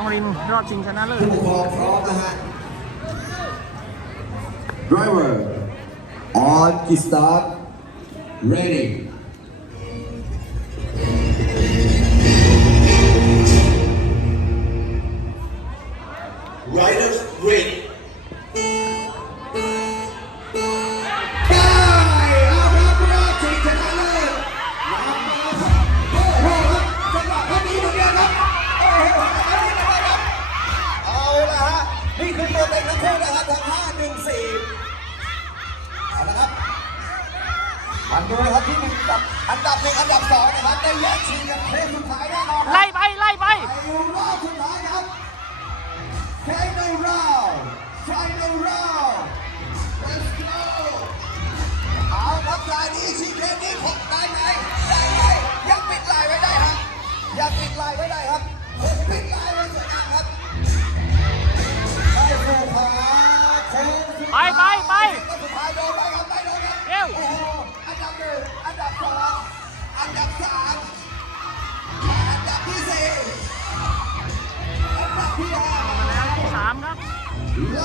น้องรินรอบชิงชนะเลิศ ผู้ปกครองพร้อมนะฮะ Driver on start ready Riders ready นี่คือตัวเต็งทั้งคู่นะครับทั้ง5-1-4เอาละครับมาดูนะครับที่1กับอันดับ1อันดับ2นะครับได้แยกชิงกันเพลงสุดท้ายแน่นอน ไล่ไปไล่ไป อยู่รอบสุดท้ายครับ Final round Final round Let's go เอาครับรายนี้ชิงเพลงนี้ผมได้ไหมได้ไหมยังปิดลายไว้ได้ครับยังปิดลายไว้ได้ครับผมปิดลายไว้สวยงามครับไปไป